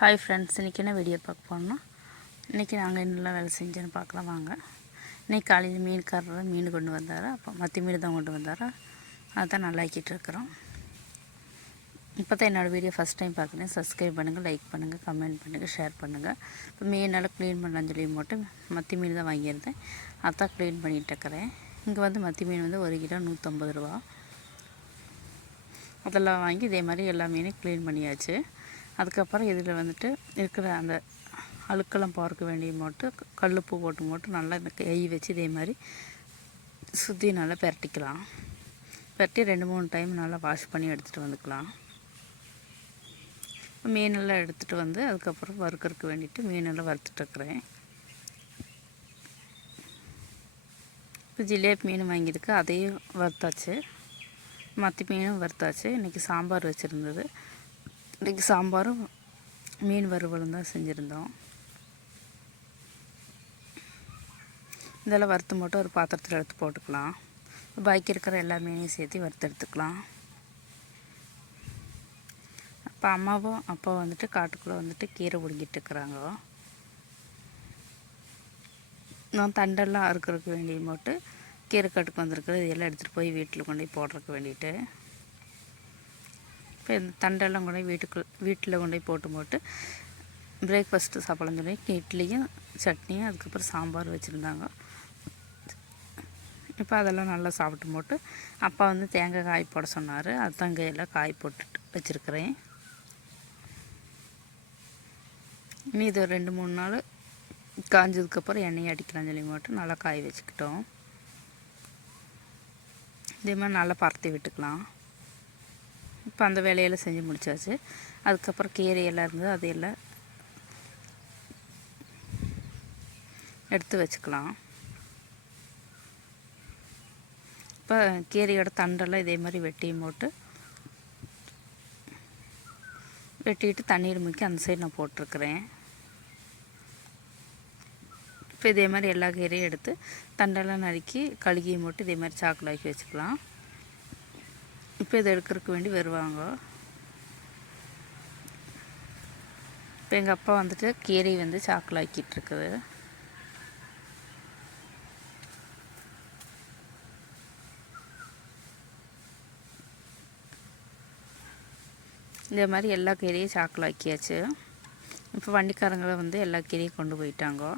Hi friends, இன்றைக்கி என்ன video பார்க்க போனோம்னா, இன்றைக்கி நாங்கள் என்னெல்லாம் வேலை செஞ்சோன்னு பார்க்கலாம் வாங்க. இன்றைக்கி காலையில் மீன்காரர் மீன் கொண்டு வந்தார். அப்போ மத்தி மீன் தான் கொண்டு வந்தார். அதான் நல்லா ஆக்கிட்டு இருக்கிறோம். இப்போ தான் என்னோடய வீடியோ ஃபஸ்ட் டைம் பார்க்குறேன். சப்ஸ்கிரைப் பண்ணுங்கள், லைக் பண்ணுங்கள், கமெண்ட் பண்ணுங்கள், ஷேர் பண்ணுங்கள். இப்போ மீனெல்லாம் க்ளீன் பண்ணலான்னு சொல்லி போட்டு மத்தி மீன் தான் வாங்கியிருந்தேன். அதான் க்ளீன் பண்ணிகிட்டு இருக்கிறேன். இங்கே வந்து மத்தி மீன் வந்து 1 கிலோ 150 ரூபா. அதெல்லாம் வாங்கி இதே மாதிரி எல்லா மீனையும் க்ளீன் பண்ணியாச்சு. அதுக்கப்புறம் இதில் வந்துட்டு இருக்கிற அந்த அழுக்கெல்லாம் பார்க்க வேண்டிய போட்டு கல்லுப்பு போட்டு நல்லா இந்த கை வச்சு இதே மாதிரி சுற்றி நல்லா பெரட்டிக்கலாம். பெரட்டி 2-3 டைம் நல்லா வாஷ் பண்ணி எடுத்துகிட்டு வந்துக்கலாம். மீனெல்லாம் எடுத்துகிட்டு வந்து அதுக்கப்புறம் வறுக்கறதுக்கு வேண்டிட்டு மீனெல்லாம் வறுத்துட்ருக்குறேன். இப்போ ஜிலேபி மீன் வாங்கியிருக்கு, அதையும் வறுத்தாச்சு. மத்தி மீனும் வறுத்தாச்சு. இன்றைக்கி சாம்பார் வச்சுருந்தது. இன்றைக்கி சாம்பாரும் மீன் வறுவலும் தான் செஞ்சுருந்தோம். இதெல்லாம் வறுத்து மட்டும் ஒரு பாத்திரத்தில் எடுத்து போட்டுக்கலாம். பாக்கி இருக்கிற எல்லா மீனையும் சேர்த்து வறுத்து எடுத்துக்கலாம். அப்போ அம்மாவும் அப்பா வந்துட்டு காட்டுக்குள்ளே வந்துட்டு கீரை பிடுங்கிட்டு இருக்கிறாங்க. நான் தண்டெல்லாம் அறுக்கிறதுக்கு வேண்டிய போட்டு கீரை கட்டுக்கு வந்திருக்குறது இதெல்லாம் எடுத்துகிட்டு போய் வீட்டில் கொண்டு போய் போடுறதுக்கு வேண்டிட்டு இப்போ இந்த தண்டெல்லாம் கொண்டு போய் வீட்டில் கொண்டு போய் போட்டு பிரேக்ஃபாஸ்ட்டு சாப்பிடலாம் சொல்லி இட்லியும் சட்னியும் அதுக்கப்புறம் சாம்பார் வச்சுருந்தாங்க. இப்போ அதெல்லாம் நல்லா சாப்பிட்டு போட்டு அப்பா வந்து தேங்காய் காய் போட சொன்னார். அதுதான் எல்லாம் காய் போட்டுட்டு வச்சுருக்கிறேன். இனி இது ஒரு 2-3 நாள் காஞ்சதுக்கப்புறம் எண்ணெயை அடிக்கலாம்னு சொல்லி போட்டு நல்லா காய வச்சுக்கிட்டோம். இதே மாதிரி நல்லா பரத்தி விட்டுக்கலாம். இப்போ அந்த வேலையெல்லாம் செஞ்சு முடிச்சாச்சு. அதுக்கப்புறம் கீரையெல்லாம் இருந்தது, அதையெல்லாம் எடுத்து வச்சுக்கலாம். இப்போ கீரையோட தண்டெல்லாம் இதே மாதிரி வெட்டியும் போட்டு வெட்டிட்டு தண்ணீர் முக்கி அந்த சைடு நான் போட்டிருக்கிறேன். இப்போ இதே மாதிரி எல்லா கீரையும் எடுத்து தண்டெல்லாம் நறுக்கி கழுகியும் போட்டு இதே மாதிரி சாக்கலாக்கி வச்சுக்கலாம். இப்போ இதை எடுக்கிறதுக்கு வேண்டி வருவாங்க. இப்போ எங்கள் அப்பா வந்துட்டு கீரை வந்து சாக்கலாக்கிட்டுருக்குது. இதே மாதிரி எல்லா கீரையும் சாக்கலாக்கியாச்சு. இப்போ வண்டிக்காரங்களை வந்து எல்லா கீரையும் கொண்டு போயிட்டாங்க.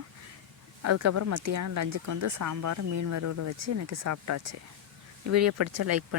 அதுக்கப்புறம் மத்தியானம் லஞ்சுக்கு வந்து சாம்பார் மீன் வறுவல் வச்சு இன்றைக்கி சாப்பிட்டாச்சு. வீடியோ பிடிச்சா லைக் பண்ணி